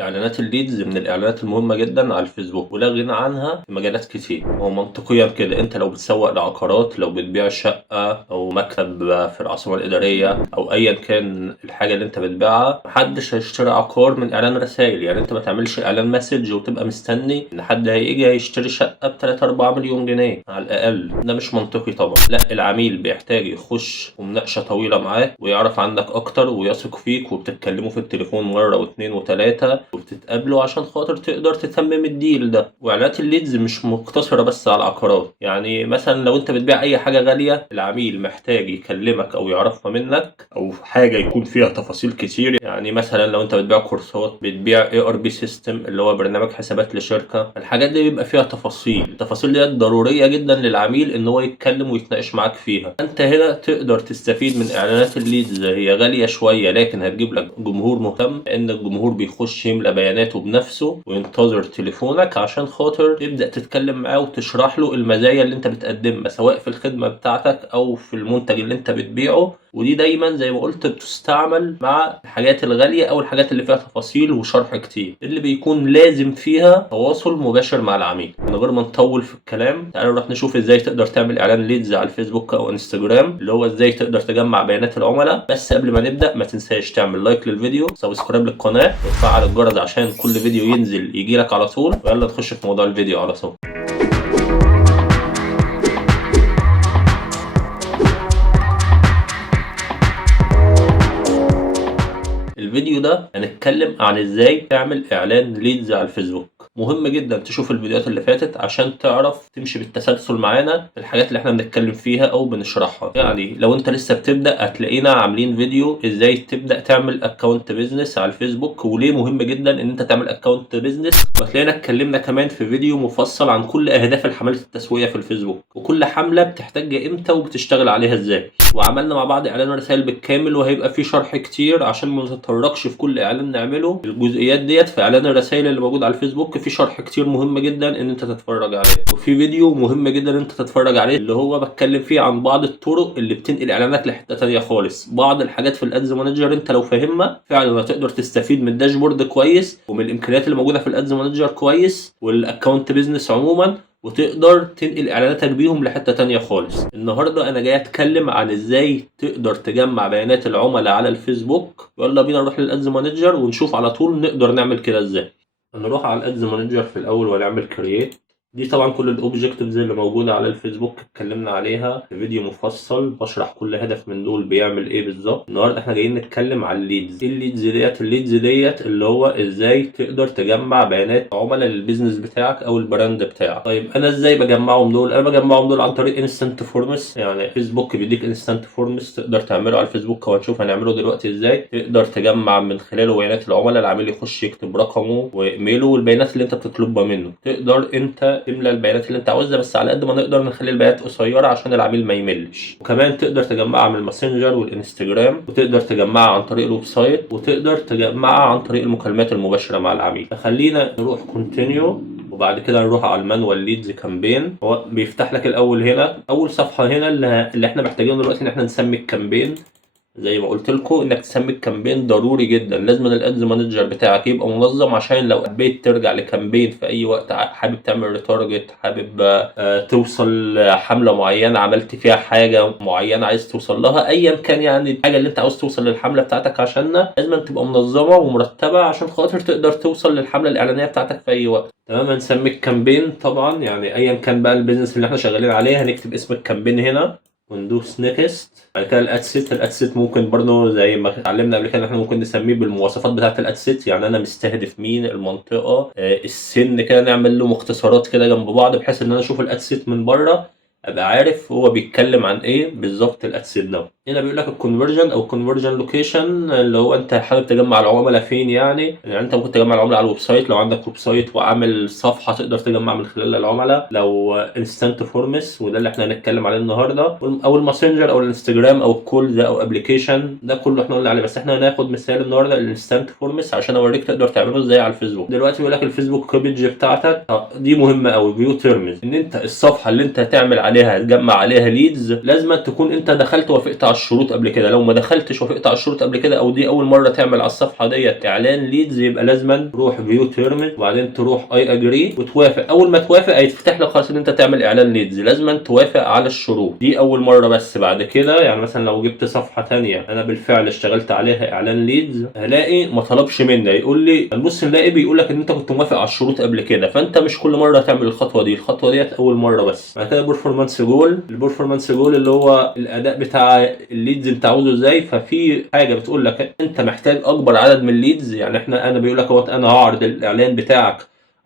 اعلانات الليدز من الاعلانات المهمه جدا على الفيسبوك ولا غنى عنها في مجالات كتير. هو منطقيا كده انت لو بتسوق لعقارات، لو بتبيع شقه او مكتب في العاصمه الاداريه او ايا كان الحاجه اللي انت بتبيعها، محدش هيشتري عقار من اعلان رسائل. يعني انت ما تعملش اعلان مسج وتبقى مستني ان حد هيجي هيشتري شقه ب 3 4 مليون جنيه على الاقل. ده مش منطقي طبعا. لا، العميل بيحتاج يخش ومناقشه طويله معاك ويعرف عنك اكتر ويثق فيك، وبتتكلموا في التليفون مره واثنين وثلاثه وبتتقابلوا عشان خاطر تقدر تتمم الديل ده. واعلانات الليدز مش مقتصره بس على العقارات. يعني مثلا لو انت بتبيع اي حاجه غاليه، العميل محتاج يكلمك او يعرفها منك، او حاجه يكون فيها تفاصيل كتير. يعني مثلا لو انت بتبيع كورسات، بتبيع ERP سيستم اللي هو برنامج حسابات لشركه، الحاجات دي بيبقى فيها تفاصيل. التفاصيل دي ضروريه جدا للعميل ان هو يتكلم ويتناقش معاك فيها. انت هنا تقدر تستفيد من اعلانات الليدز. هي غاليه شويه لكن هتجيب لك جمهور مهتم، لان الجمهور بيخش يملى بياناته بنفسه وينتظر تليفونك عشان خاطر تبدا تتكلم معاه وتشرح له المزايا اللي انت بتقدمها، سواء في الخدمه بتاعتك او في المنتج اللي انت بتبيعه. ودي دايما زي ما قلت بتستعمل مع الحاجات الغاليه او الحاجات اللي فيها تفاصيل وشرح كتير، اللي بيكون لازم فيها تواصل مباشر مع العميل. من غير ما نطول في الكلام، تعالوا نروح نشوف ازاي تقدر تعمل اعلان ليدز على الفيسبوك او انستجرام، اللي هو ازاي تقدر تجمع بيانات العملاء. بس قبل ما نبدا ما تنساش تعمل لايك للفيديو، سبسكرايب للقناه، وتفعل الجرس عشان كل فيديو ينزل يجيلك على طول. ويلا نخش في موضوع الفيديو على طول. الفيديو ده هنتكلم عن ازاي تعمل اعلان ليدز على الفيسبوك. مهم جدا تشوف الفيديوهات اللي فاتت عشان تعرف تمشي بالتسلسل معانا في الحاجات اللي احنا بنتكلم فيها او بنشرحها. يعني لو انت لسه بتبدا هتلاقينا عاملين فيديو ازاي تبدا تعمل اكونت بيزنس على الفيسبوك، وليه مهم جدا ان انت تعمل اكونت بيزنس. وهتلاقينا اتكلمنا كمان في فيديو مفصل عن كل اهداف الحملات التسويقيه في الفيسبوك، وكل حمله بتحتاجها امتى وبتشتغل عليها ازاي. وعملنا مع بعض اعلان رسائل بالكامل، وهيبقى فيه شرح كتير عشان ما نتطرقش في كل اعلان نعمله الجزئيات ديت. في اعلان الرسائل اللي موجود على الفيسبوك في شرح كتير مهم جدا ان انت تتفرج عليه، وفي فيديو مهم جدا ان انت تتفرج عليه اللي هو بتكلم فيه عن بعض الطرق اللي بتنقل اعلانك لحته تانيه خالص. بعض الحاجات في الادز مانجر انت لو فاهمها فعلا هتقدر تستفيد من الداشبورد كويس ومن الامكانيات اللي موجوده في الادز مانجر كويس والاكونت بيزنس عموما، وتقدر تنقل اعلاناتك بيهم لحته تانية خالص. النهارده انا جاي اتكلم عن ازاي تقدر تجمع بيانات العملاء على الفيسبوك. يلا بينا نروح للادز مانجر ونشوف على طول نقدر نعمل كده ازاي. هنروح على الادز مانجر في الاول ونعمل كرييت. دي طبعا كل الاوبجكتيفز اللي موجوده على الفيسبوك اتكلمنا عليها في فيديو مفصل بشرح كل هدف من دول بيعمل ايه بالظبط. النهارده احنا جايين نتكلم على الليدز. ايه الليدز ديت اللي هو ازاي تقدر تجمع بيانات عملاء للبيزنس بتاعك او البراند بتاعك. طيب انا ازاي بجمعهم دول؟ انا بجمعهم دول عن طريق انستنت فورمز. يعني فيسبوك بيديك انستنت فورمز تقدر تعمله على الفيسبوك، وهنشوف هنعمله دلوقتي ازاي. تقدر تجمع من خلاله بيانات العملاء، العميل يخش يكتب رقمه وايميله والبيانات اللي انت بتطلبها منه. تقدر انت تملى البيانات اللي انت عاوزها، بس على قد ما نقدر نخلي البيانات قصيره عشان العميل ما يملش. وكمان تقدر تجمعها من الماسنجر والانستجرام، وتقدر تجمعها عن طريق الويب سايت، وتقدر تجمعها عن طريق المكالمات المباشره مع العميل. فخلينا نروح كونتينيو وبعد كده نروح على المانوال ليدز كامبين. هو بيفتح لك الاول هنا اول صفحه هنا اللي احنا محتاجينه دلوقتي ان احنا نسمي الكامبين. زي ما قلت لكم انك تسمي الكامبين ضروري جدا. لازم الادز مانجر بتاعك يبقى منظم عشان لو حبيت ترجع لكامبين في اي وقت، حابب تعمل ريتارجت، حابب توصل حمله معينه، عملت فيها حاجه معينه عايز توصل لها، ايا كان يعني الحاجه اللي انت عاوز توصل للحمله بتاعتك عشانها لازم تبقى منظمه ومرتبه عشان خاطر تقدر توصل للحمله الاعلانيه بتاعتك في اي وقت. تمام. هنسمي الكامبين طبعا يعني ايا كان بقى البيزنس اللي احنا شغالين عليه، هنكتب اسم الكامبين هنا وندوس نيكست. بعد كده الادسيت ممكن برضه زي ما اتعلمنا قبل كده احنا ممكن نسميه بالمواصفات بتاعه الادسيت. يعني انا مستهدف مين، المنطقه، السن، كده نعمل له مختصرات كده جنب بعض بحيث ان انا اشوف الادسيت من بره ابقى عارف هو بيتكلم عن ايه بالظبط الادسيت ده. هنا بيقول لك الكونفرجن او كونفرجن لوكيشن، اللي هو انت حابب تجمع العملاء فين. يعني انت ممكن تجمع العملاء على الويب سايت لو عندك ويب سايت وعامل صفحه تقدر تجمع من خلالها العملاء، لو انستنت فورمز وده اللي احنا هنتكلم عليه النهارده، او الماسنجر او الانستجرام او الكول ده او ابلكيشن ده كله احنا قلنا عليه. بس احنا هناخد مثال النهارده الانستنت فورمز عشان اوريك تقدر تعمله ازاي على الفيسبوك. دلوقتي بيقول لك الفيسبوك بيج بتاعتك دي مهمه قوي، فيو تيرمز، ان انت الصفحه اللي انت هتعمل عليها عليها هتجمع عليها ليدز، لازم تكون انت دخلت وافقت على الشروط قبل كده. لو ما دخلتش وافقت على الشروط قبل كده او دي اول مره تعمل على الصفحه ديت اعلان ليدز، يبقى لازم تروح فيو تيرمز وبعدين تروح اي اجري وتوافق. اول ما توافق هيتفتح لك خلاص ان انت تعمل اعلان ليدز، لازم توافق على الشروط دي اول مره. بس بعد كده يعني مثلا لو جبت صفحه ثانيه انا بالفعل اشتغلت عليها اعلان ليدز، هلاقي ما طلبش مني، يقول لي هنبص نلاقي بيقول لك ان انت كنت موافق على الشروط قبل كده، فانت مش كل مره تعمل الخطوه دي، الخطوه ديت اول مره بس. بعد كده البرفورمانس جول، البرفورمانس جول اللي هو الاداء بتاع الليدز انت عاوزه ازاي. ففي حاجه بتقول لك انت محتاج اكبر عدد من الليدز، يعني انا بيقول لك اهوت انا هعرض الاعلان بتاعك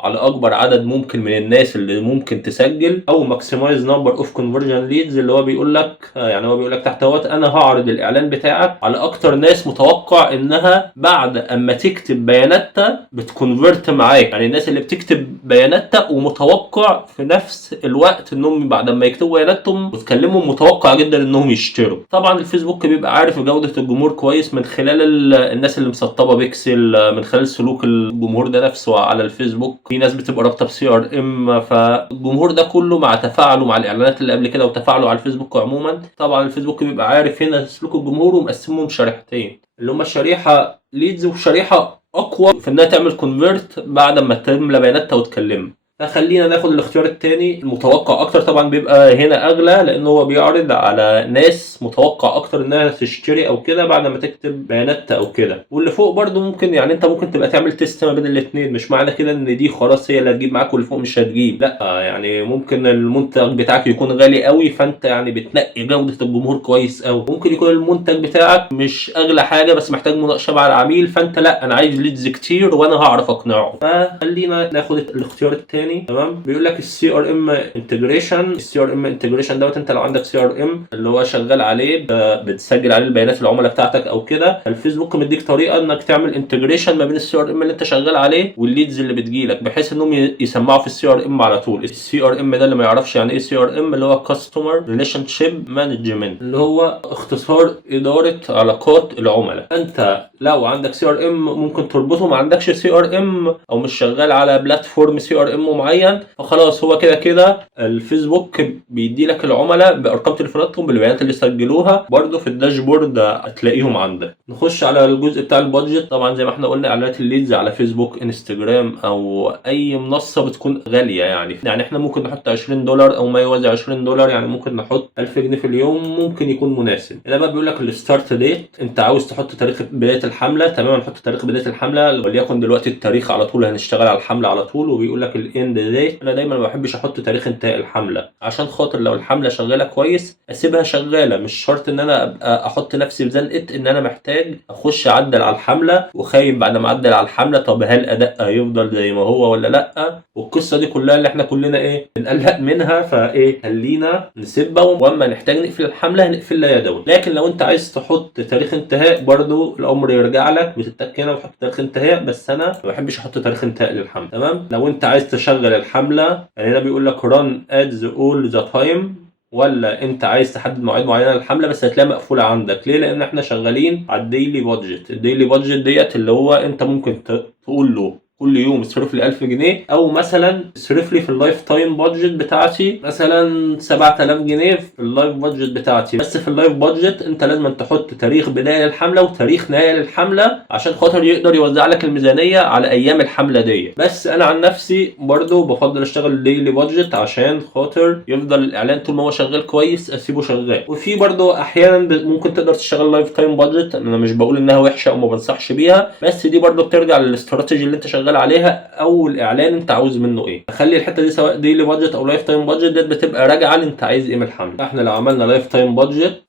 على اكبر عدد ممكن من الناس اللي ممكن تسجل، او ماكسمايز نمبر اوف كونفرجن ليدز اللي هو بيقول لك يعني هو بيقول لك تحت اهوت انا هعرض الاعلان بتاعك على اكتر ناس متوقع انها بعد اما تكتب بياناتها بتكونفرت معاك، يعني الناس اللي بتكتب بياناتها ومتوقع في نفس الوقت انهم بعد ما يكتبوا بياناتهم وتكلمهم متوقع جدا انهم يشتروا. طبعا الفيسبوك بيبقى عارف جوده الجمهور كويس من خلال الناس اللي مسطبه بيكسل، من خلال سلوك الجمهور ده نفسه على الفيسبوك. في ناس بتبقى رابطه بسي ار ام، فالجمهور ده كله مع تفاعله مع الاعلانات اللي قبل كده وتفاعله على الفيسبوك عموما، طبعا الفيسبوك بيبقى عارف هنا سلوك الجمهور ومقسمهم شريحتين، اللي هم شريحه ليدز وشريحه اقوى في انها تعمل كونفيرت بعد ما تملى بياناتها وتكلمها. فخلينا ناخد الاختيار الثاني المتوقع اكتر، طبعا بيبقى هنا اغلى لانه هو بيعرض على ناس متوقع اكتر انها تشتري او كده بعد ما تكتب بياناتها او كده. واللي فوق برضو ممكن يعني انت ممكن تبقى تعمل تيست ما بين الاثنين، مش معنى كده ان دي خلاص هي اللي هتجيب معاك واللي فوق مش هتجيب، لا يعني ممكن المنتج بتاعك يكون غالي قوي فانت يعني بتنقي جودة الجمهور كويس قوي، ممكن يكون المنتج بتاعك مش اغلى حاجة بس محتاج مناقشة مع العميل، فانت لا انا عايز ليدز كتير وانا هعرف اقنعه. فخلينا ناخد الاختيار الثاني. تمام، بيقول لك السي ار ام انتجريشن. السي ار ام انتجريشن دوت انت لو عندك سي ار ام اللي هو شغال عليه بتسجل عليه البيانات العملاء بتاعتك او كده، الفيسبوك مديك طريقه انك تعمل انتجريشن ما بين السي ار ام اللي انت شغال عليه والليدز اللي بتجيلك، بحيث انهم يسمعوا في السي ار ام على طول. السي ار ام ده اللي ما يعرفش يعني ايه سي ار ام، اللي هو كاستمر ريليشن شيب مانجمنت، اللي هو اختصار اداره علاقات العملاء. انت لو عندك سي ار ام ممكن تربطه، ما عندكش سي ار ام او مش شغال على بلاتفورم سي ار ام معين، فخلاص هو كده كده الفيسبوك بيدي لك العملاء بارقام تليفوناتهم بالبيانات اللي سجلوها، برده في الداشبورد هتلاقيهم عندك. نخش على الجزء بتاع البادجت. طبعا زي ما احنا قلنا اعلانات الليدز على فيسبوك انستجرام او اي منصه بتكون غاليه، يعني احنا ممكن نحط $20 او ما يوازي $20، يعني ممكن نحط 1000 جنيه في اليوم ممكن يكون مناسب. هنا بقى بيقول لك الستارت ديت، انت عاوز تحط تاريخ بدايه الحمله، تمام نحط تاريخ بدايه الحمله وليكن دلوقتي التاريخ على طول هنشتغل على الحمله على طول. وبيقول لك الاند ديت، انا دايما ما بحبش احط تاريخ انتهاء الحمله عشان خاطر لو الحمله شغاله كويس اسيبها شغاله، مش شرط ان انا ابقى احط نفسي في زنقه ان انا محتاج اخش اعدل على الحمله وخايف بعد ما اعدل على الحمله طب هل الاداء هيفضل زي ما هو ولا لا، والقصه دي كلها اللي احنا كلنا بنقلق منها. فايه خلينا نسيبها واما نحتاج نقفل الحمله هنقفلها يدوي. لكن لو انت عايز تحط تاريخ انتهاء برضو الامر يرجع لك، بتتك هنا وتحط تاريخ انتهاء، بس انا ما بحبش احط تاريخ انتهاء للحمله. تمام، لو انت عايز تشغل الحمله يعني هنا بيقول لك run ads all the time، ولا انت عايز تحدد مواعيد معينه للحمله بس هتلاقيها مقفوله عندك. ليه؟ لان احنا شغالين على الديلي بادجت. الديلي بادجت ديت اللي هو انت ممكن تقول له كل يوم اصرف لي 1000 جنيه، او مثلا اصرف لي في اللايف تايم بادجت بتاعتي مثلا 7000 جنيه في اللايف بادجت بتاعتي. بس في اللايف بادجت انت لازم تحط تاريخ بدايه للحمله وتاريخ نهايه للحمله عشان خاطر يقدر يوزع لك الميزانيه على ايام الحمله دي. بس انا عن نفسي برضو بفضل اشتغل ديلي بادجت عشان خاطر يفضل الاعلان طول ما هو شغال كويس اسيبه شغال. وفي برضو احيانا ممكن تقدر تشتغل لايف تايم بادجت، انا مش بقول انها وحشه او ما بنصحش بيها، بس دي برضو بترجع للاستراتيجي اللي انت شغال عليها او الاعلان انت عاوز منه ايه. خلي الحته دي سواء ديلي بادجت او لايف تايم بادجت دي بتبقى راجعه انت عايز ايه من الحمله. احنا لو عملنا لايف تايم بادجت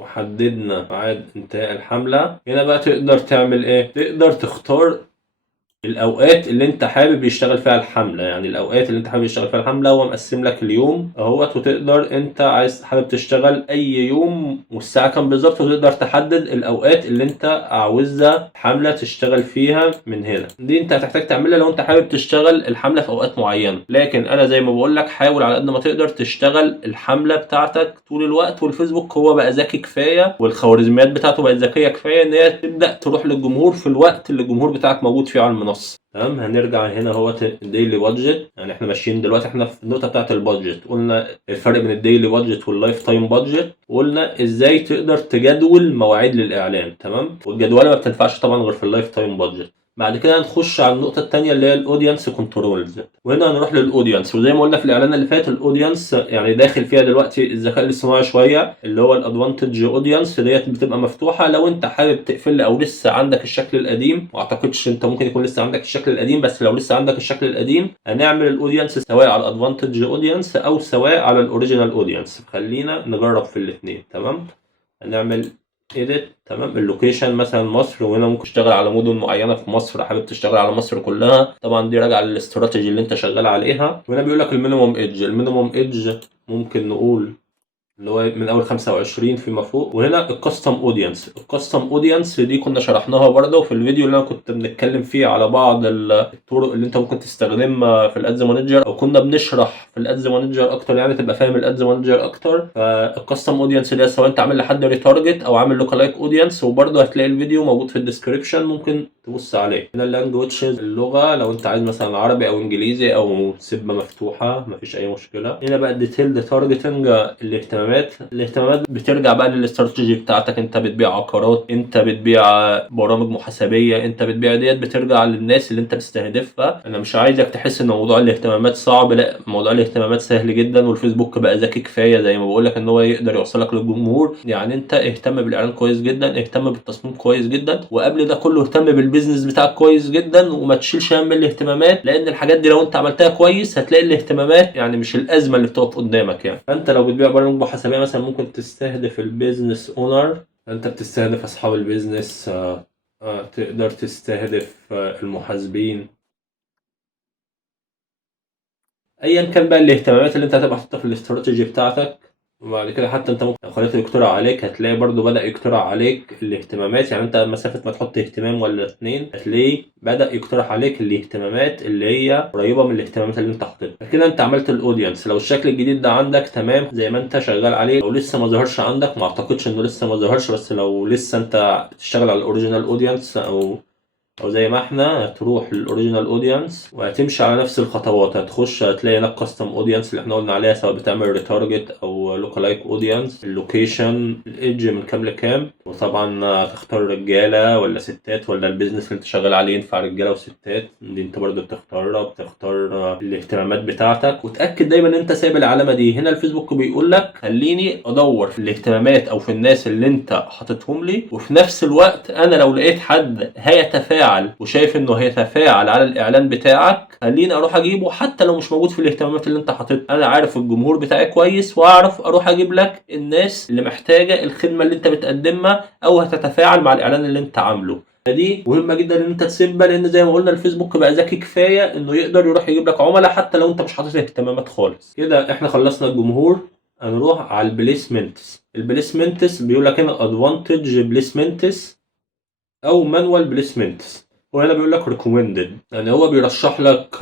وحددنا ميعاد انتهاء الحمله، هنا بقى تقدر تعمل ايه؟ تقدر تختار الاوقات اللي انت حابب يشتغل فيها الحمله، يعني الاوقات اللي انت حابب يشتغل فيها الحمله هو مقسم لك اليوم اهوت، وتقدر انت عايز حابب تشتغل اي يوم والساعه كام بالظبط، وتقدر تحدد الاوقات اللي انت عاوزها الحمله تشتغل فيها من هنا. دي انت هتحتاج تعملها لو انت حابب تشتغل الحمله في اوقات معينه، لكن انا زي ما بقول لك حاول على قد ما تقدر تشتغل الحمله بتاعتك طول الوقت. والفيسبوك هو بقى ذكي كفايه والخوارزميات بتاعته بقت ذكيه كفايه ان هي تبدا تروح للجمهور في الوقت اللي الجمهور بتاعك موجود فيه على المنصه. المنصه. تمام. هنرجع هنا اهوت الديلي بادجت، يعني احنا ماشيين دلوقتي احنا في النقطه بتاعه البادجت، قلنا الفرق بين الديلي بادجت واللايف تايم بادجت، وقلنا ازاي تقدر تجدول مواعيد للاعلان. تمام. والجدوله ما بتنفعش طبعا غير في اللايف تايم بادجت. بعد كده هنخش على النقطة التانية اللي هي الاودينس كنترولز، وهنا هنروح للاودينس. وزي ما قلنا في الاعلان اللي فات، الاودينس يعني داخل فيها دلوقتي الذكاء الاصطناعي شوية، اللي هو الادفانتج اودينس ديت بتبقى مفتوحة لو انت حابب تقفل او لسه عندك الشكل القديم. ما اعتقدش انت ممكن يكون لسه عندك الشكل القديم، بس لو لسه عندك الشكل القديم هنعمل الاودينس سواء على الادفانتج اودينس او سواء على الاوريجينال اودينس. خلينا نجرب في الاثنين. تمام. هنعمل ايديت. تمام. اللوكيشن مثلا مصر، وهنا ممكن تشتغل على مدن معينه في مصر، حابب تشتغل على مصر كلها، طبعا دي راجعه للاستراتيجي اللي انت شغال عليها. وهنا بيقول لك المينيموم ايدج. المينيموم ايدج ممكن نقول اللي هو من اول 25 فيما فوق. وهنا الكاستم اودينس. الكاستم اودينس دي كنا شرحناها برضه في الفيديو اللي انا كنت بنتكلم فيه على بعض الطرق اللي انت ممكن تستخدمها في الادز مانجر، او كنا بنشرح في الادز مانجر اكتر، يعني تبقى فاهم الادز مانجر اكتر. فالكاستم اودينس ده سواء انت عامل لحد ريتارجت او عامل لوكالايك اودينس، وبرضه هتلاقي الفيديو موجود في الديسكربشن ممكن تبص عليه. هنا اللانجويجز، اللغه لو انت عايز مثلا عربي او انجليزي او سيبه مفتوحه مفيش اي مشكله. هنا بقى الديتيلد تارجتنج، الاهتمامات بترجع بقى للاستراتيجي بتاعتك. انت بتبيع عقارات، انت بتبيع برامج محاسبيه، انت بتبيع ديت بترجع للناس اللي انت بتستهدفها. انا مش عايزك تحس ان موضوع الاهتمامات صعب، لا، موضوع الاهتمامات سهل جدا، والفيسبوك بقى ذكي كفايه زي ما بقول لك ان هو يقدر يوصلك للجمهور. يعني انت اهتم بالاعلان كويس جدا، اهتم بالتصميم كويس جدا، وقبل ده كله اهتم بالبيزنس بتاعك كويس جدا، وما تشيلش هم الاهتمامات، لان الحاجات دي لو انت عملتها كويس هتلاقي الاهتمامات يعني مش الازمه اللي بتقف قدامك. يعني فانت لو بتبيع برامج محاسبيه مثلا ممكن تستهدف البيزنس اونر، انت بتستهدف اصحاب البيزنس. تقدر تستهدف المحاسبين، ايا كان بقى الاهتمامات اللي انت هتبقى حاططها في الاستراتيجي بتاعتك. وبعد كده حتى انت ممكن لو خليته يقترح عليك هتلاقي برضو بدأ يقترح عليك الاهتمامات. يعني انت مسافة ما تحط اهتمام ولا اتنين هتلاقيه بدأ يقترح عليك الاهتمامات اللي هي قريبة من الاهتمامات اللي انت حاططها. كده انت عملت الاودينس. لو الشكل الجديد ده عندك تمام زي ما انت شغال عليه، لو لسه ما ظهرش عندك، ما اعتقدش انه لسه ما ظهرش، بس لو لسه انت بتشتغل على الاوريجينال اودينس او زي ما احنا، هتروح للاوريجينال اودينس وهتمشي على نفس الخطوات. هتخش هتلاقي هناك كاستم اودينس اللي احنا قلنا عليها، سواء بتعمل ريتارجت او لوكالايك اودينس. اللوكيشن، الايدج من كام لكام، وطبعا هتختار رجاله ولا ستات، ولا البيزنس اللي انت شغال عليه ينفع رجاله وستات، دي انت برضه بتختارها. بتختار الاهتمامات بتاعتك، وتاكد دايما ان انت سايب العلامه دي. هنا الفيسبوك بيقول لك خليني ادور في الاهتمامات او في الناس اللي انت حاططهم لي، وفي نفس الوقت انا لو لقيت حد هيتفاعل وشايف انه هيتفاعل على الاعلان بتاعك خليني اروح اجيبه، حتى لو مش موجود في الاهتمامات اللي انت حاططها. انا عارف الجمهور بتاعي كويس، واعرف اروح اجيب لك الناس اللي محتاجه الخدمه اللي انت بتقدمها او هتتفاعل مع الاعلان اللي انت عامله. دي مهمه جدا ان انت تسيبها، لان زي ما قلنا الفيسبوك بقى ذكي كفايه انه يقدر يروح يجيب لك عملاء حتى لو انت مش حاطط اهتمامات خالص. كده احنا خلصنا الجمهور. هنروح على البليسمنتس. البليسمنتس بيقول لك هنا ادفانتج بليسمنتس او مانوال بليسمنتس، وهنا بيقول لك ريكومندد، يعني هو بيرشح لك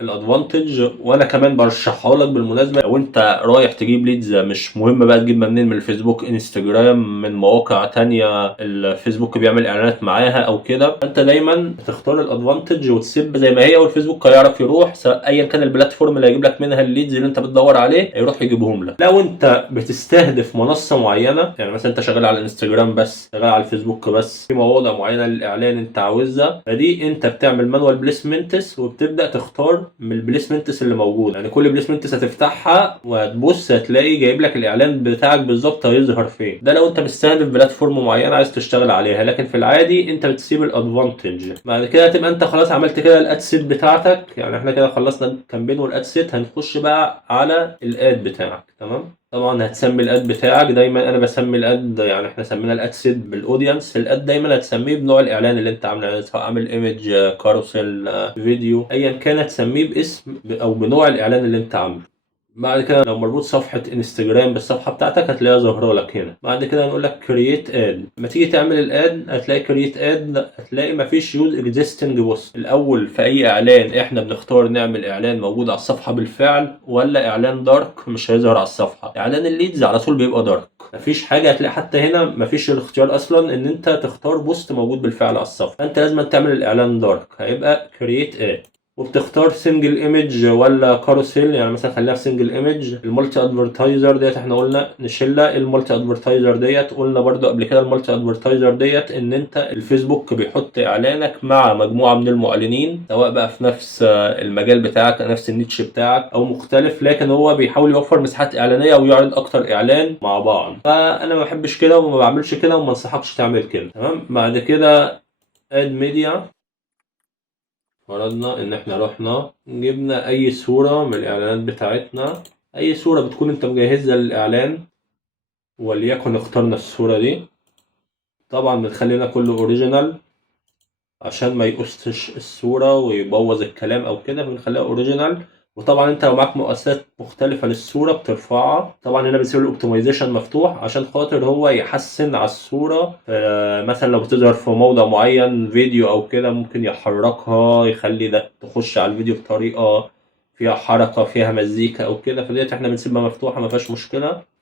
الادفانتج، وانا كمان برشحها لك بالمناسبه. لو انت رايح تجيب ليدز، مش مهم بقى تجيب منين، من الفيسبوك، انستجرام، من مواقع تانية الفيسبوك بيعمل اعلانات معاها او كده، انت دايما تختار الادفانتج وتسيب زي ما هي، والفيسبوك هيعرف يروح ايا كان البلاتفورم اللي هيجيب لك منها الليدز اللي انت بتدور عليه هيروح يجيبهم لك. لو انت بتستهدف منصه معينه، يعني مثلا انت شغال على الانستجرام بس، شغال على الفيسبوك بس، في مواضع معينه للاعلان انت عاوزها، فدي انت بتعمل مانوال بليسمنتس، وبتبدا تختار من البليسمنتس اللي موجود. يعني كل بليسمنتس هتفتحها وهتبص هتلاقي جايب لك الاعلان بتاعك بالظبط هيظهر فين. ده لو انت مستهدف بلاتفورم معينه عايز تشتغل عليها، لكن في العادي انت بتسيب الادفانتج. بعد كده تبقى انت خلاص عملت كده الاد سيت بتاعتك. يعني احنا كده خلصنا الكامبين والاد سيت، هنخش بقى على الاد بتاعك. تمام. طبعا هتسمي الاد بتاعك دايما، انا بسمي الاد، يعني احنا سمينا الاد سيت بالاودينس. الاد دايما هتسميه بنوع الاعلان اللي انت عامله، يعني سواء عامل ايمج، كاروسيل، فيديو، ايا كان هتسميه باسم او بنوع الاعلان اللي انت عامله. بعد كده لو مربوط صفحة انستجرام بالصفحة بتاعتك هتلاقيها ظاهرة لك هنا. بعد كده هنقول لك كرييت اد. لما تيجي تعمل الاد هتلاقي كرييت اد، هتلاقي مفيش يوز اكزيستنج بوست. الاول في اي اعلان احنا بنختار نعمل اعلان موجود على الصفحة بالفعل ولا اعلان دارك مش هيظهر على الصفحة. اعلان الليدز على طول بيبقى دارك، مفيش حاجة. هتلاقي حتى هنا مفيش الاختيار اصلا ان انت تختار بوست موجود بالفعل على الصفحة، فانت لازم تعمل الاعلان دارك، هيبقى كرييت اد. وبتختار سنجل ايمج ولا كاروسيل، يعني مثلا خليها في سنجل ايمج. المالتي ادفرتايزر ديت احنا قلنا نشيلها. المالتي ادفرتايزر ديت قلنا برضو قبل كده، المالتي ادفرتايزر ديت ان انت الفيسبوك بيحط اعلانك مع مجموعه من المعلنين، سواء بقى في نفس المجال بتاعك نفس النيتش بتاعك او مختلف، لكن هو بيحاول يوفر مساحات اعلانيه ويعرض اكتر اعلان مع بعض. فانا ما بحبش كده وما بعملش كده وما انصحكش تعمل كده. تمام. بعد كده اد ميديا. فرضنا ان احنا رحنا جبنا اي صورة من الاعلانات بتاعتنا، اي صورة بتكون انت مجهزها للاعلان، وليكن اخترنا الصورة دي. طبعا بنخلينا كله اوريجينال عشان ما يقصش الصورة ويبوظ الكلام او كده، فبنخليها اوريجينال. وطبعا انت لو معاك مقاسات مختلفة للصورة بترفعها. طبعا هنا بنسيب الاوبتمايزيشن مفتوح عشان خاطر هو يحسن على الصورة. مثلا لو بتظهر في موضع معين فيديو او كده ممكن يحركها، يخلي ده تخش على الفيديو بطريقة فيها حركة فيها مزيكا او كده، فديت احنا بنسيبها مفتوحة ما فيهاش مشكلة.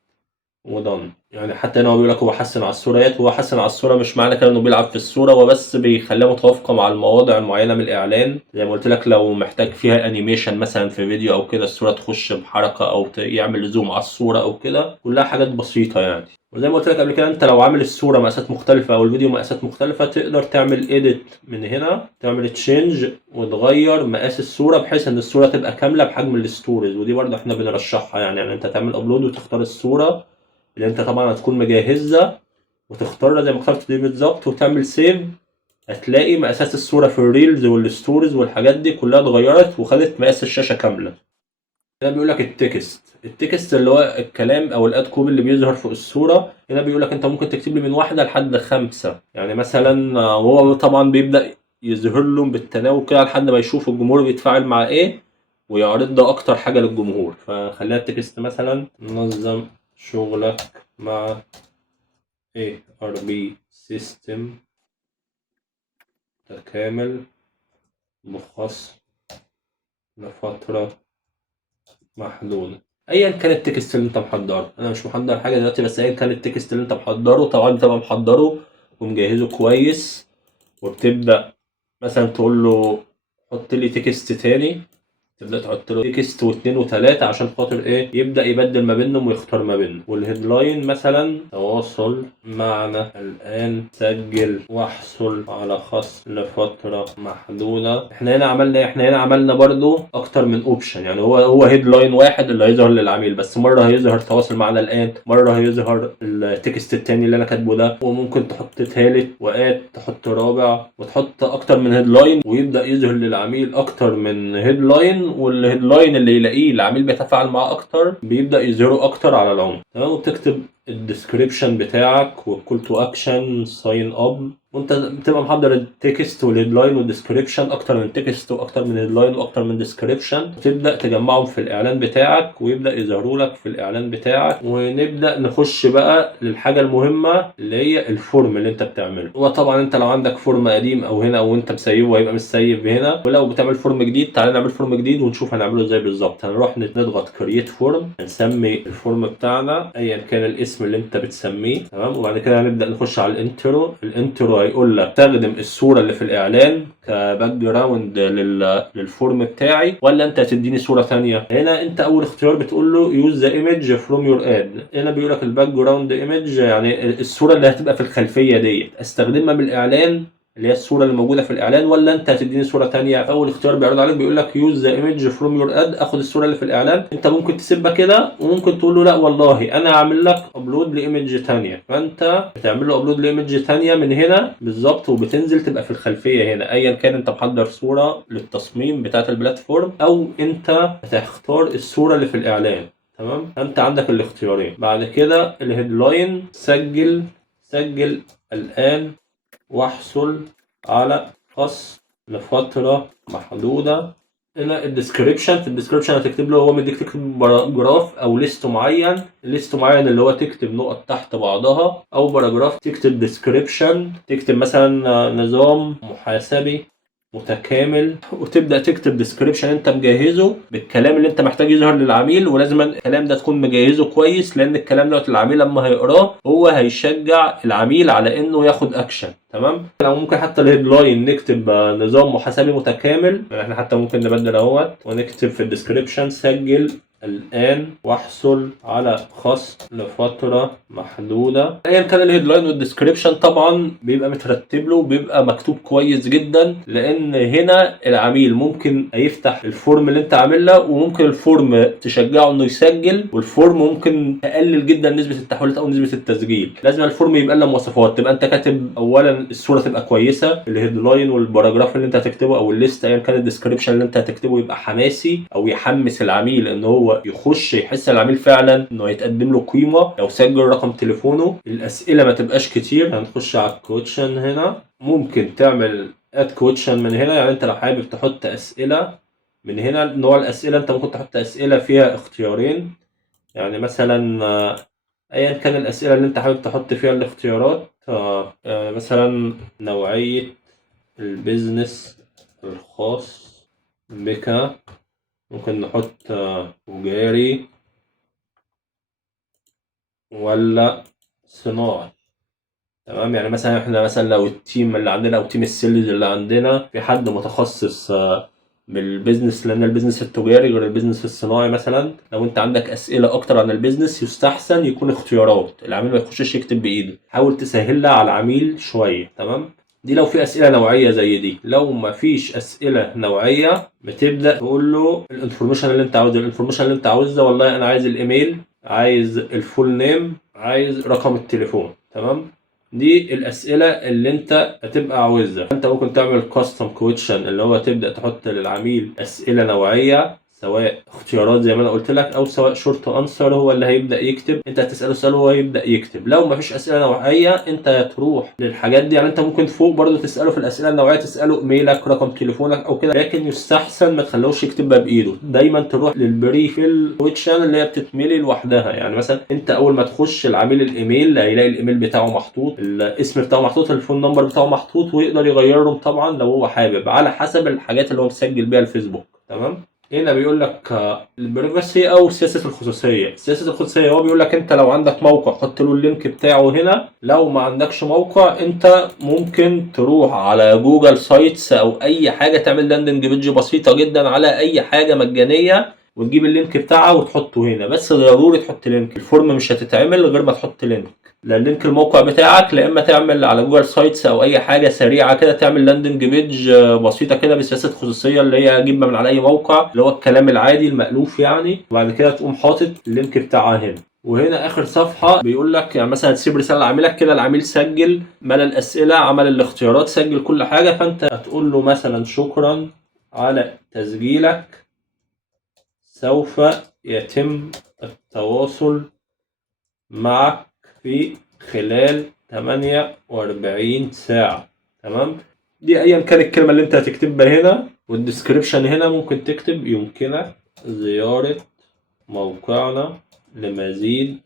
ودان يعني حتى هنا هو بيقول لك هو حسن على الصورات. هو حسن على الصورة مش معنى كده انه بيلعب في الصورة، هو بس بيخليها متوافقة مع المواضع المعينة من الاعلان. زي ما قلت لك لو محتاج فيها انيميشن مثلا في فيديو او كده الصورة تخش بحركة او يعمل زوم على الصورة او كده، كلها حاجات بسيطة يعني. وزي ما قلت لك قبل كده انت لو عامل الصورة مقاسات مختلفة او الفيديو مقاسات مختلفة تقدر تعمل ايديت من هنا، تعمل تشينج وتغير مقاس الصورة بحيث ان الصورة تبقى كاملة بحجم الستوريز. ودي برضه احنا بنرشحها يعني انت تعمل ابلود وتختار الصورة اللي انت طبعا هتكون مجهزها وتختارها زي ما اخترت دي بالظبط وتعمل سيف. هتلاقي مقاسات الصورة في الريلز والستوريز والحاجات دي كلها اتغيرت وخدت مقاس الشاشة كاملة. هنا بيقول لك التكست اللي هو الكلام او الاد كوب اللي بيظهر فوق الصورة. هنا بيقول لك انت ممكن تكتب لي من 1 لحد 5 يعني مثلا. وهو طبعا بيبدأ يظهر لهم بالتناوب كده لحد ما يشوف الجمهور بيتفاعل مع ايه ويعرض ده اكتر حاجة للجمهور. فخليها التكست مثلا نظم شغلك مع ARB سيستم متكامل مخصص لفترة محدودة. ايا كان التكست اللي انت محضره، انا مش محضر حاجة دلوقتي، بس ايا كان التكست اللي انت محضره طبعا بتبقى محضره ومجهزه كويس. وبتبدأ مثلا تقول له حط لي تكست تاني، تبدأ تحط له تكست واثنين وثلاثة عشان خاطر ايه يبدأ يبدل ما بينهم ويختار ما بينهم. والهيدلاين مثلا تواصل معنا الآن، سجل واحصل على خصم لفترة محدودة. احنا هنا عملنا ايه؟ احنا هنا عملنا برضو اكتر من اوبشن. يعني هو هيدلاين واحد اللي هيظهر للعميل بس، مرة هيظهر تواصل معنا الآن، مرة هيظهر التكست التاني اللي انا كاتبه ده، وممكن تحط تالت وآت تحط رابع وتحط اكتر من هيدلاين ويبدأ يظهر للعميل اكتر من هيدلاين. والهيدلاين اللي يلاقيه العميل بيتفاعل معاه اكتر بيبدأ يظهره اكتر على العمر. تمام. وبتكتب الديسكريبشن بتاعك والكول تو اكشن ساين اب، وانت بتبقى محضر التكست والهيدلاين والديسكريبشن، اكتر من تكست واكتر من هيدلاين واكتر من ديسكريبشن، وتبدا تجمعهم في الاعلان بتاعك ويبدا يظهروا لك في الاعلان بتاعك. ونبدا نخش بقى للحاجه المهمه اللي هي الفورم اللي انت بتعمله. وطبعا انت لو عندك فورم قديم او هنا او انت مسيبه هيبقى مش سيب هنا، ولو بتعمل فورم جديد تعالى نعمل فورم جديد ونشوف هنعمله ازاي بالظبط. هنروح نضغط كرييت فورم، هنسمي الفورم بتاعنا ايا كان الاسم اللي انت بتسميه. تمام. وبعد كده هنبدا نخش على الانترو هيقول لك استخدم الصوره اللي في الاعلان كباك جراوند للفورم بتاعي ولا انت هتديني صوره ثانيه. هنا انت اول اختيار بتقول له يوز ذا ايمج فروم يور اد. هنا بيقول لك الباك جراوند ايمج يعني الصوره اللي هتبقى في الخلفيه ديت استخدمها من الاعلان اللي هي الصوره اللي موجوده في الاعلان ولا انت هتديني صوره ثانيه. اول اختيار بيعرض عليك بيقول لك يوز ذا ايمج فروم يور اد، اخد الصوره اللي في الاعلان. انت ممكن تسيبها كده وممكن تقول له لا والله انا هعمل لك ابلود لايمج ثانيه، فانت بتعمل له ابلود لايمج ثانيه من هنا بالظبط وبتنزل تبقى في الخلفيه هنا. ايا كان انت محضر صوره للتصميم بتاعه البلاتفورم او انت هتختار الصوره اللي في الاعلان. تمام. انت عندك الاختيارين. بعد كده الهيدلاين سجل الان واحصل على خصم لفترة محدودة هنا الديسكريبشن، في الديسكريبشن هتكتب له، هو مديك تكتب باراجراف او ليست معين، الليست معين اللي هو تكتب نقط تحت بعضها، او باراجراف تكتب ديسكريبشن، تكتب مثلا نظام محاسبي متكامل، وتبدا تكتب ديسكريبشن انت مجهزه بالكلام اللي انت محتاج يظهر للعميل. ولازم الكلام ده تكون مجهزه كويس، لان الكلام ده العميل لما هيقراه هو هيشجع العميل على انه ياخد اكشن. تمام. لو ممكن حتى الهيدلاين نكتب نظام محاسبي متكامل، يعني احنا حتى ممكن نبدل اهوت ونكتب في الديسكريبشن سجل الآن واحصل على خصم لفترة محدودة. أيا كان الهيدلاين والديسكريبشن طبعا بيبقى مترتب له، بيبقى مكتوب كويس جدا، لأن هنا العميل ممكن يفتح الفورم اللي أنت عاملها، وممكن الفورم تشجعه إنه يسجل، والفورم ممكن تقلل جدا نسبة التحويلات أو نسبة التسجيل. لازم الفورم يبقى له مواصفات، تبقى أنت كاتب أولا الصورة تبقى كويسة، الهيدلاين والباراجراف اللي أنت هتكتبه أو الليست أيا كان الديسكريبشن اللي أنت هتكتبه يبقى حماسي أو يحمس العميل إن هو يخش، يحس العميل فعلا انه هيتقدم له قيمه. لو سجل رقم تليفونه، الاسئله ما تبقاش كتير. هنخش على الكوتشن هنا، ممكن تعمل اد كوتشن من هنا، يعني انت لو حابب تحط اسئله من هنا، نوع الاسئله انت ممكن تحط اسئله فيها اختيارين، يعني مثلا ايا كان الاسئله اللي انت حابب تحط فيها الاختيارات، يعني مثلا نوعيه البيزنس الخاص بك، ممكن نحط تجاري ولا صناعي. تمام. يعني مثلا احنا مثلا لو التيم اللي عندنا او تيم السيلز اللي عندنا في حد متخصص بالبيزنس، لان البيزنس التجاري غير البيزنس الصناعي. مثلا لو انت عندك اسئله اكتر عن البيزنس، يستحسن يكون اختيارات، العميل ما يخشش يكتب بايده، حاول تسهلها على العميل شويه. تمام. دي لو في اسئله نوعيه زي دي. لو ما فيش اسئله نوعيه، بتبدا تقول له الانفورميشن اللي انت عاوزه. الانفورميشن اللي انت عاوزها، والله انا عايز الايميل، عايز الفول نيم، عايز رقم التليفون. تمام. دي الاسئله اللي انت هتبقى عاوزها. انت ممكن تعمل كاستم كويشن، اللي هو تبدا تحط للعميل اسئله نوعيه، سواء اختيارات زي ما انا قلت لك، او سواء شورت انسر، هو اللي هيبدا يكتب، انت هتساله سؤال وهو يبدا يكتب. لو ما فيش اسئله نوعيه، انت تروح للحاجات دي. يعني انت ممكن فوق برضو تساله في الاسئله النوعيه، تساله ايميلك، رقم تليفونك او كده، لكن يستحسن ما تخلوش يكتبها بايده. دايما تروح للبريفيل كويشن اللي هي بتتملي لوحدها. يعني مثلا انت اول ما تخش العميل الايميل، هيلاقي الايميل بتاعه محطوط، الاسم بتاعه محطوط، الفون نمبر بتاعه محطوط، ويقدر يغيرهم طبعا لو هو حابب على حسب الحاجات اللي هو مسجل بيها الفيسبوك. تمام. هنا بيقول لك البريفاسي او سياسه الخصوصيه. سياسه الخصوصيه هو بيقول لك انت لو عندك موقع حط له اللينك بتاعه هنا، لو ما عندكش موقع انت ممكن تروح على جوجل سايتس او اي حاجه، تعمل لاندنج بيج بسيطه جدا على اي حاجه مجانيه، وتجيب اللينك بتاعها وتحطه هنا. بس ضروري تحط لينك، الفورم مش هتتعمل غير ما تحط لينك، لان لينك الموقع بتاعك. لا اما تعمل على جوجل سايتس او اي حاجه سريعه كده، تعمل لاندنج بيج بسيطه كده بسياسه خصوصيه، اللي هي اجيبها من على اي موقع، اللي هو الكلام العادي المألوف يعني، وبعد كده تقوم حاطط اللينك بتاعها هنا. وهنا اخر صفحه بيقول لك يعني مثلا تسيب رساله لعميلك كده، العميل سجل، ملى الاسئله، عمل الاختيارات، سجل كل حاجه، فانت هتقول له مثلا شكرا على تسجيلك، سوف يتم التواصل معك في خلال 48 ساعة. تمام. دي ايا كان الكلمة اللي انت هتكتبها هنا. والديسكريبشن هنا ممكن تكتب يمكنك زيارة موقعنا لمزيد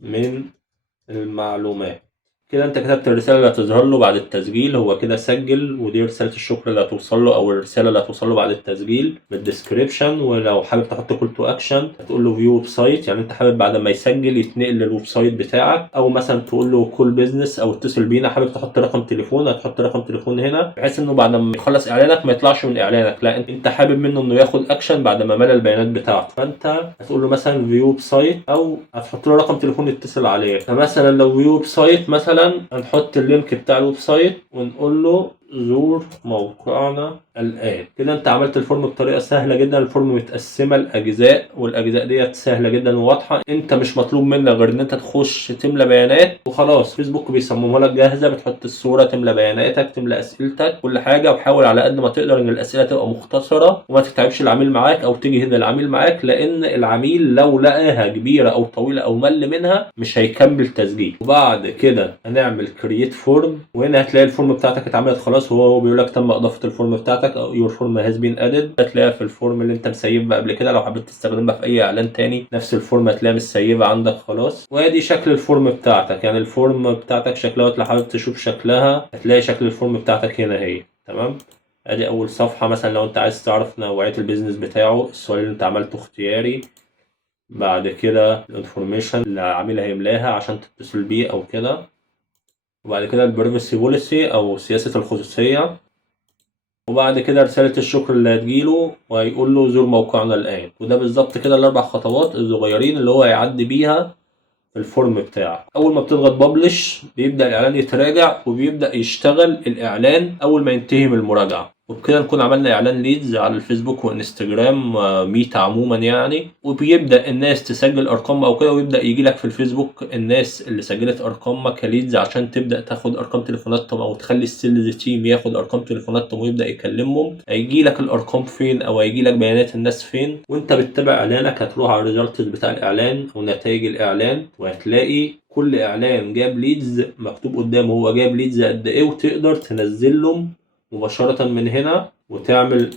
من المعلومات. كده انت كتبت الرساله اللي هتظهر له بعد التسجيل، هو كده سجل، ودي رساله الشكر اللي هتوصل له او الرساله اللي هتوصل له بعد التسجيل بالديسكريبشن. ولو حابب تحط كول تو اكشن هتقول له فيو ويب سايت، يعني انت حابب بعد ما يسجل يتنقل للويب سايت بتاعك، او مثلا تقول له كول بيزنس او اتصل بينا. حابب تحط رقم تليفون، هتحط رقم تليفون هنا، بحيث انه بعد ما يخلص اعلانك ما يطلعش من اعلانك، لا انت حابب منه انه ياخد اكشن بعد ما ملى البيانات بتاعته. فانت هتقول له مثلا فيو ويب سايت، او هتحط له رقم تليفون يتصل عليه. فمثلا لو فيو ويب سايت، مثلا هنحط اللينك بتاع الويب سايت ونقول له زور موقعنا الآن. كده انت عملت الفورم بطريقة سهلة جدا. الفورم متقسمة لأجزاء، والأجزاء ديت سهلة جدا وواضحة. انت مش مطلوب منك غير ان انت تخش تملى بيانات وخلاص. فيسبوك بيصممها لك جاهزة، بتحط الصورة، تملى بياناتك، تملى أسئلتك، كل حاجة. وحاول على قد ما تقدر ان الأسئلة تبقى مختصرة وما تتعبش العميل معاك او تجهد العميل معاك، لان العميل لو لقاها كبيرة او طويلة او مل منها مش هيكمل تسجيل. وبعد كده هنعمل كرييت فورم، وهنا هتلاقي الفورم بتاعتك اتعملت خلاص، وهو بيقول لك تم اضافه الفورم بتاعتك. بتاعتك او your form has been added، هتلاقيها في الفورم اللي انت مسيبها قبل كده. لو حبيت تستخدمها في اي اعلان تاني نفس الفورم هتلاقيها مسيبه عندك خلاص. وادي شكل الفورم بتاعتك، يعني الفورم بتاعتك شكلها، لو حابب تشوف شكلها هتلاقي شكل الفورم بتاعتك هنا اهي. تمام. ادي اول صفحه، مثلا لو انت عايز تعرف نوعيه البيزنس بتاعه، السؤال اللي انت عملته اختياري، بعد كده الانفورميشن اللي العميل هيملاها عشان تتصل بيه او كده، وبعد كده البريفسي بوليسي او سياسه الخصوصيه، وبعد كده رسالة الشكر اللي هتجيله وهيقول له زور موقعنا الآن. وده بالظبط كده الأربع خطوات الصغيرين اللي هو هيعدي بيها في الفورم بتاعك. أول ما بتضغط ببلش بيبدأ الإعلان يتراجع وبيبدأ يشتغل الإعلان أول ما ينتهي من المراجعة. وبكده نكون عملنا إعلان ليدز على الفيسبوك وإنستجرام ميتا عموما يعني، وبيبدأ الناس تسجل أرقام أو كده، ويبدأ يجي لك في الفيسبوك الناس اللي سجلت أرقامها كليدز عشان تبدأ تاخد أرقام تليفوناتهم أو تخلي السيلز تيم ياخد أرقام تليفوناتهم ويبدأ يكلمهم. هيجي لك الأرقام فين أو هيجي لك بيانات الناس فين، وأنت بتتابع إعلانك هتروح على الريزلتس بتاع الإعلان أو نتائج الإعلان، وهتلاقي كل إعلان جاب ليدز مكتوب قدامه هو جاب ليدز قد إيه، وتقدر تنزل لهم مباشرة من هنا وتعمل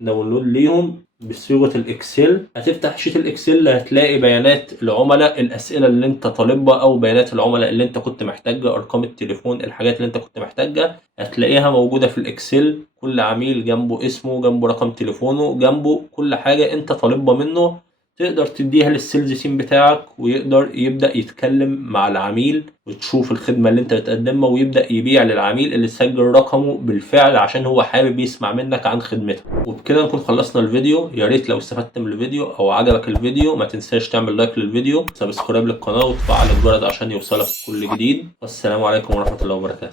داونلود ليهم بصيغة الاكسل. هتفتح شيت الاكسل هتلاقي بيانات العملاء، الاسئلة اللي انت طالبها او بيانات العملاء اللي انت كنت محتاجها، ارقام التليفون، الحاجات اللي انت كنت محتاجها هتلاقيها موجودة في الاكسل. كل عميل جنبه اسمه، جنبه رقم تليفونه، جنبه كل حاجة انت طالبها منه، تقدر تديها للسيلز تيم بتاعك ويقدر يبدأ يتكلم مع العميل وتشوف الخدمة اللي انت بتقدمها، ويبدأ يبيع للعميل اللي سجل رقمه بالفعل عشان هو حابب يسمع منك عن خدمتك. وبكده نكون خلصنا الفيديو. يا ريت لو استفدت من الفيديو او عجبك الفيديو ما تنساش تعمل لايك للفيديو، سبسكرايب للقناة وتفعل الجرس عشان يوصلك كل جديد. والسلام عليكم ورحمة الله وبركاته.